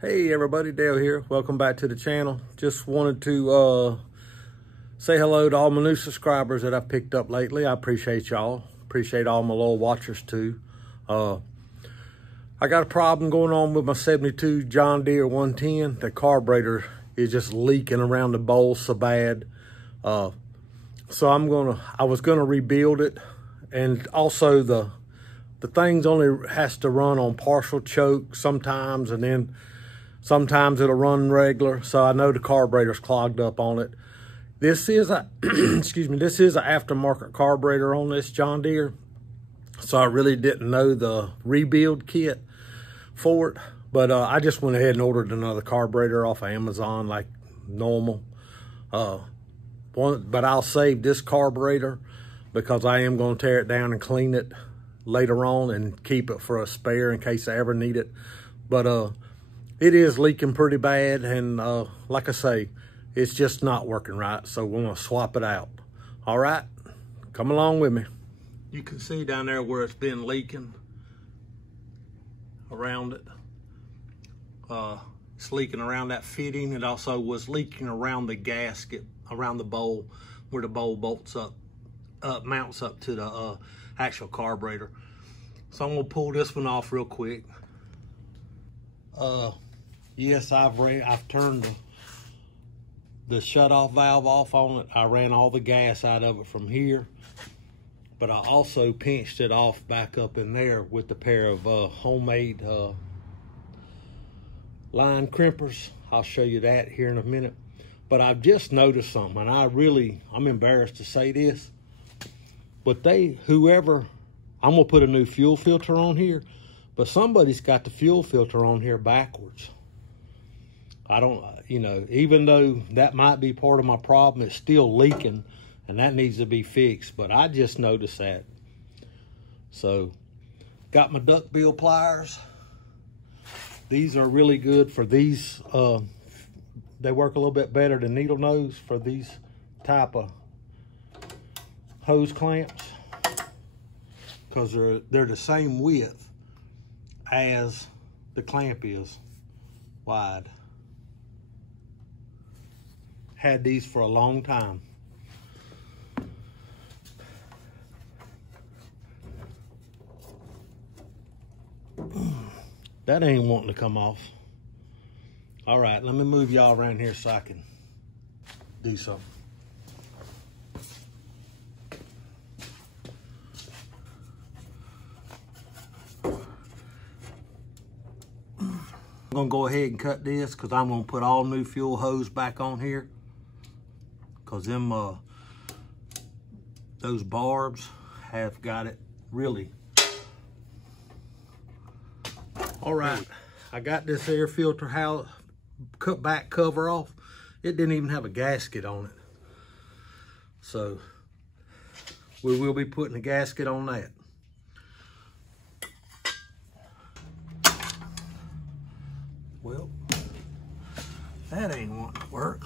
Hey everybody, Dale here. Welcome back to the channel. Just wanted to say hello to all my new subscribers that I've picked up lately. I appreciate y'all. Appreciate all my loyal watchers too. I got a problem going on with my 72 John Deere 110. The carburetor is just leaking around the bowl so bad. So I was gonna rebuild it, and also the thing's only has to run on partial choke sometimes, and then sometimes it'll run regular. So I know the carburetor's clogged up on it. This is a excuse me, this is an aftermarket carburetor on this John Deere. So I really didn't know the rebuild kit for it, but I just went ahead and ordered another carburetor off of Amazon like normal. But I'll save this carburetor because I am going to tear it down and clean it later on and keep it for a spare in case I ever need it. But it is leaking pretty bad, and like I say, it's just not working right, so we're gonna swap it out. All right, come along with me. You can see down there where it's been leaking around it. It's leaking around that fitting. It also was leaking around the gasket, around the bowl, where the bowl bolts up, mounts up to the actual carburetor. So I'm gonna pull this one off real quick. Yes, I've turned the shutoff valve off on it. I ran all the gas out of it from here, but I also pinched it off back up in there with a pair of homemade line crimpers. I'll show you that here in a minute. But I've just noticed something, and I'm embarrassed to say this, but I'm gonna put a new fuel filter on here, but somebody's got the fuel filter on here backwards. I don't, even though that might be part of my problem, it's still leaking, and that needs to be fixed. But I just noticed that. So, got my duckbill pliers. These are really good for these. They work a little bit better than needle nose for these type of hose clamps, because they're the same width as the clamp is wide. Had these for a long time. That ain't wanting to come off. All right, let me move y'all around here so I can do something. I'm gonna go ahead and cut this because I'm gonna put all new fuel hose back on here. Because those barbs have got it really. All right, I got this air filter cut back cover off. It didn't even have a gasket on it. So we will be putting a gasket on that. Well, that ain't wanting to work.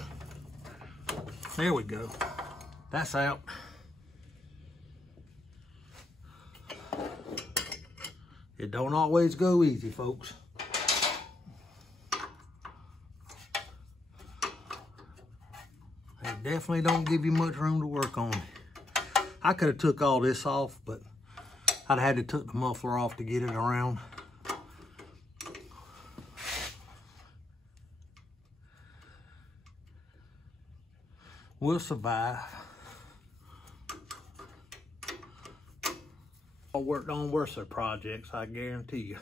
There we go. That's out. It don't always go easy, folks. They definitely don't give you much room to work on. I could have took all this off, but I'd had to took the muffler off to get it around. We'll survive. I worked on worse projects, I guarantee you.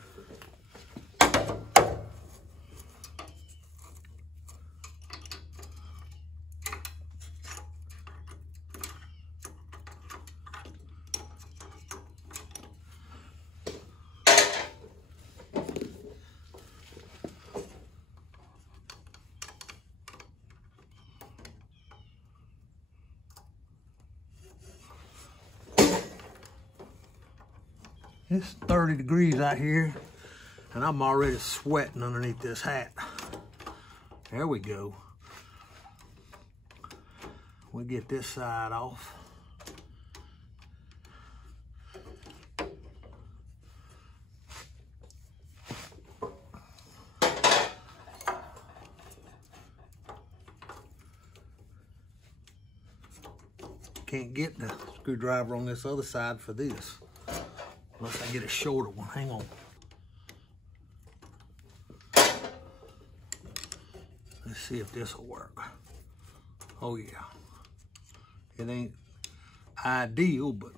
It's 30 degrees out here, and I'm already sweating underneath this hat. There we go. We'll get this side off. can't get the screwdriver on this other side for this. Unless I get a shorter one. Hang on. Let's see if this will work. Oh yeah. It ain't ideal, but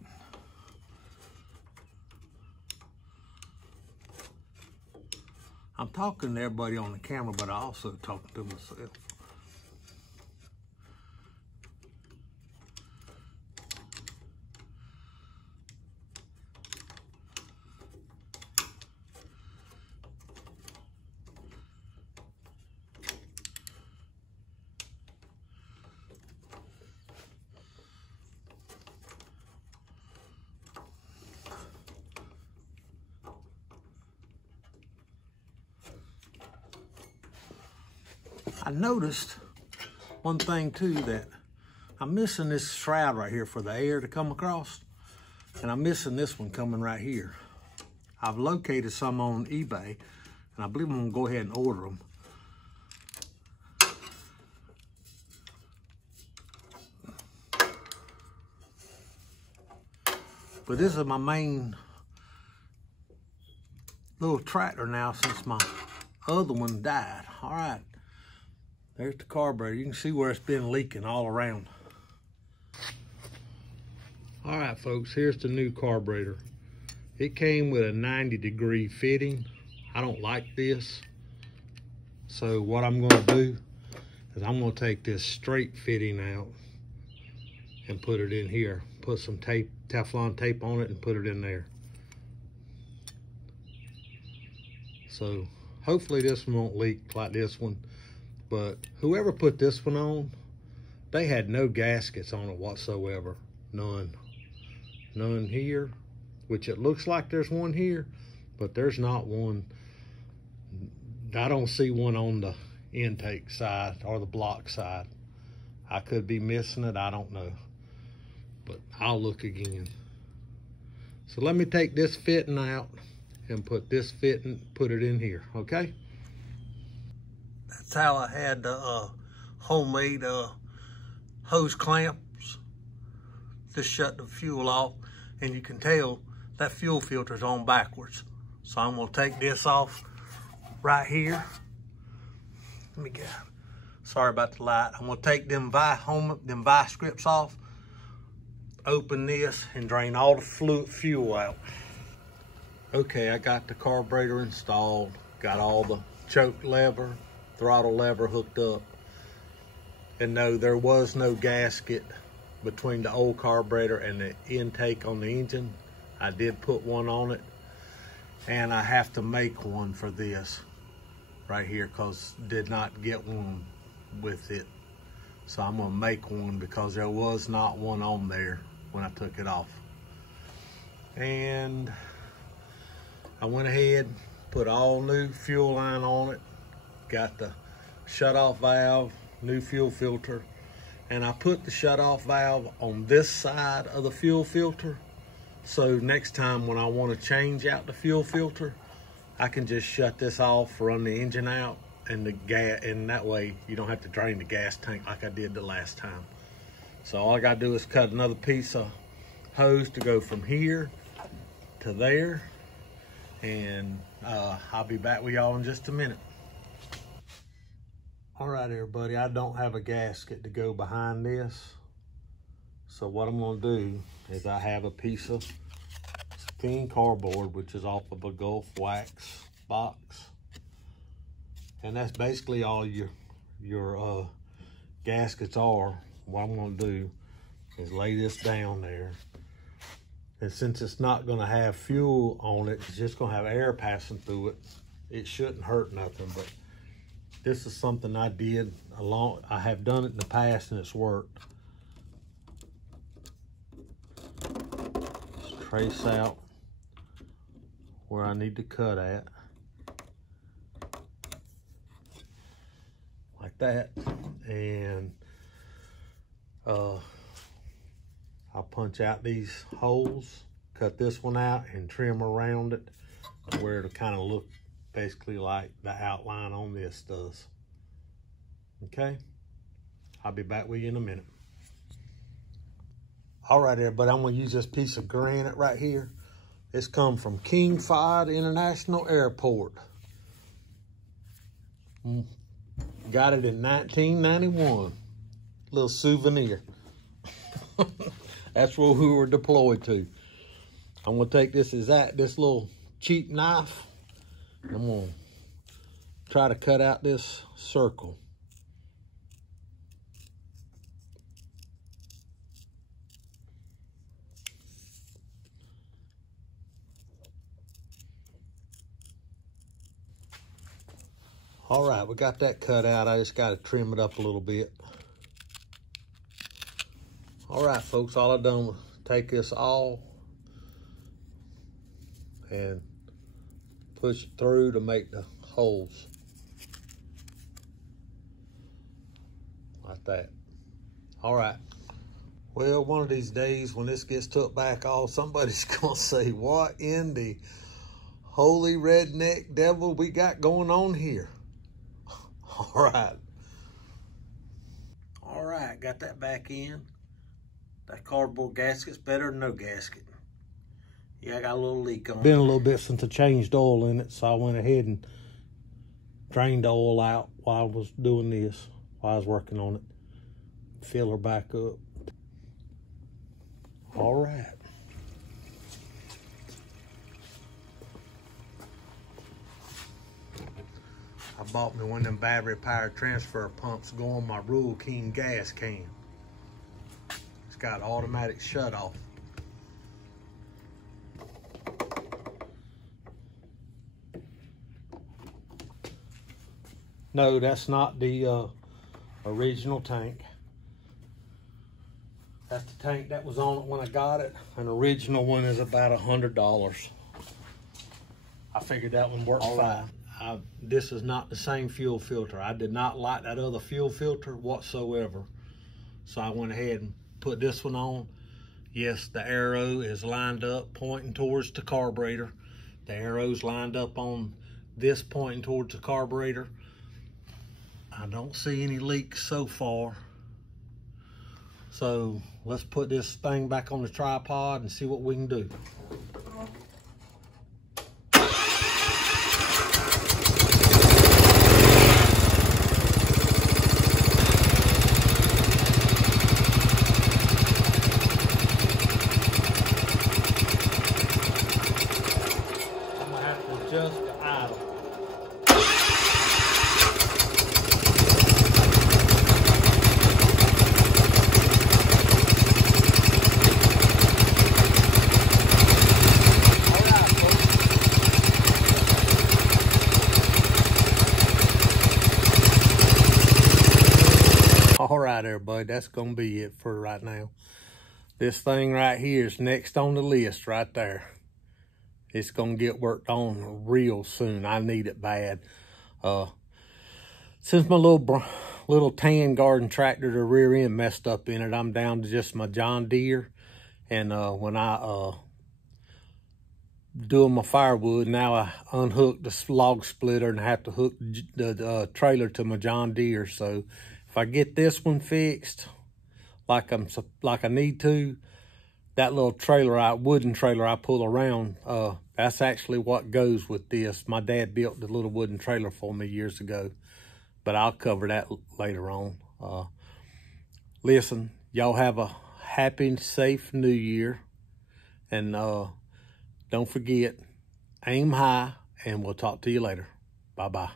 I'm talking to everybody on the camera, but I also talking to myself. I noticed one thing too, that I'm missing this shroud right here for the air to come across, and I'm missing this one coming right here. I've located some on eBay, and I believe I'm gonna go ahead and order them. But this is my main little tractor now since my other one died. All right. There's the carburetor. You can see where it's been leaking all around. All right, folks, here's the new carburetor. It came with a 90-degree fitting. I don't like this. So what I'm gonna do is I'm gonna take this straight fitting out and put it in here. Put some tape, Teflon tape on it and put it in there. So hopefully this one won't leak like this one. But whoever put this one on, they had no gaskets on it whatsoever. None. None here, which it looks like there's one here, but there's not one. I don't see one on the intake side or the block side. I could be missing it, I don't know. But I'll look again. So let me take this fitting out and put this fitting, put it in here, okay? That's how I had the homemade hose clamps to shut the fuel off. And you can tell that fuel filter's on backwards. So I'm gonna take this off right here. Let me get, sorry about the light. I'm gonna take them vice grips off, open this, and drain all the fuel out. Okay, I got the carburetor installed, got all the choke lever, throttle lever hooked up. And no, there was no gasket between the old carburetor and the intake on the engine. I did put one on it, and I have to make one for this right here because did not get one with it. So I'm gonna make one because there was not one on there when I took it off. And I went ahead, put all new fuel line on it, got the shut-off valve, new fuel filter, and I put the shut-off valve on this side of the fuel filter, so next time when I want to change out the fuel filter, I can just shut this off, run the engine out, and the gas, and that way you don't have to drain the gas tank like I did the last time. So all I gotta do is cut another piece of hose to go from here to there, and I'll be back with y'all in just a minute. All right, everybody, I don't have a gasket to go behind this. So what I'm gonna do is I have a piece of thin cardboard, which is off of a Gulf wax box. And that's basically all your gaskets are. What I'm gonna do is lay this down there. And since it's not gonna have fuel on it, it's just gonna have air passing through it. It shouldn't hurt nothing, but this is something I did I have done it in the past and it's worked. Just trace out where I need to cut at. Like that. And I'll punch out these holes, cut this one out and trim around it where it'll kind of look basically like the outline on this does. Okay, I'll be back with you in a minute. All right, everybody, I'm gonna use this piece of granite right here. It's come from King Fahd International Airport. Got it in 1991. Little souvenir. That's where we were deployed to. I'm gonna take this little cheap knife. And I'm gonna try to cut out this circle. All right, we got that cut out. I just got to trim it up a little bit. All right, folks, all I've done was take this awl and push it through to make the holes. Like that. All right. Well, one of these days when this gets took back off, somebody's going to say, what in the holy redneck devil we got going on here? All right. All right, got that back in. That cardboard gasket's better than no gasket. Yeah, I got a little leak on it. Been a little bit since I changed oil in it, so I went ahead and drained the oil out while I was doing this, while I was working on it. Fill her back up. All right. I bought me one of them battery powered transfer pumps to go on my Rural King gas can. It's got automatic shut off. No, that's not the original tank. That's the tank that was on it when I got it. An original one is about $100. I figured that one worked fine. This is not the same fuel filter. I did not like that other fuel filter whatsoever. So I went ahead and put this one on. Yes, the arrow is lined up pointing towards the carburetor. The arrow's lined up on this pointing towards the carburetor. I don't see any leaks so far. So let's put this thing back on the tripod and see what we can do. Just idle. All right, everybody, that's gonna be it for right now. This thing right here is next on the list right there. It's gonna get worked on real soon. I need it bad. Since my little tan garden tractor, the rear end messed up in it, I'm down to just my John Deere. And when I doing my firewood, now I unhook the log splitter and I have to hook the trailer to my John Deere. So if I get this one fixed like I need to, that little trailer, wooden trailer I pull around, that's actually what goes with this. My dad built the little wooden trailer for me years ago, but I'll cover that later on. Listen, y'all have a happy, safe New Year. And don't forget, aim high, and we'll talk to you later. Bye-bye.